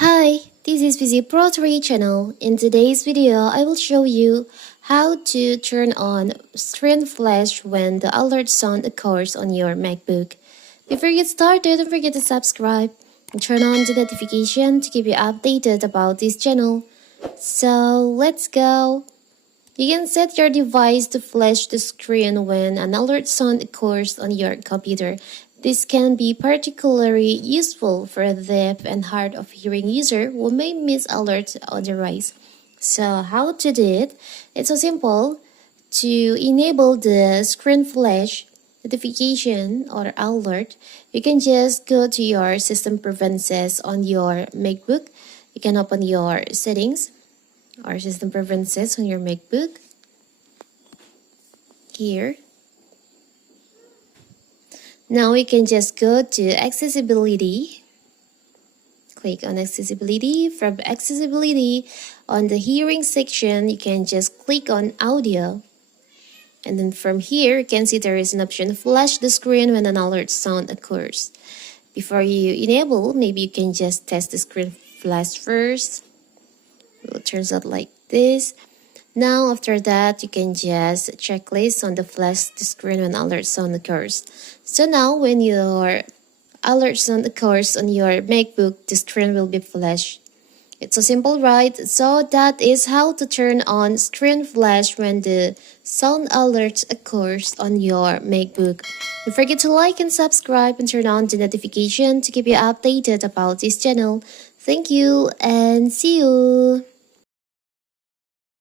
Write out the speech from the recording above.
Hi, this is Busy Pro 3 channel. In today's video, I will show you how to turn on screen flash when the alert sound occurs on your MacBook. Before you get started, don't forget to subscribe and turn on the notification to keep you updated about this channel. So let's go. You can set your device to flash the screen when an alert sound occurs on your computer. This can be particularly useful for the deaf and hard of hearing user who may miss alerts otherwise. So how to do it? It's so simple. To enable the screen flash notification or alert, you can just go to your system preferences on your MacBook. You can open your settings or system preferences on your MacBook. Here. Now we can just go to accessibility. Click on accessibility. From accessibility, on the hearing section, you can just click on audio. And then from here, you can see there is an option flash the screen when an alert sound occurs. Before you enable, maybe you can just test the screen flash first. It turns out like this. Now after that, you can just checklist on the flash the screen when alert sound occurs. So now when your alert sound occurs on your MacBook, the screen will be flashed. It's so simple, right? So that is how to turn on screen flash when the sound alert occurs on your MacBook. Don't forget to like and subscribe and turn on the notification to keep you updated about this channel. Thank you and see you!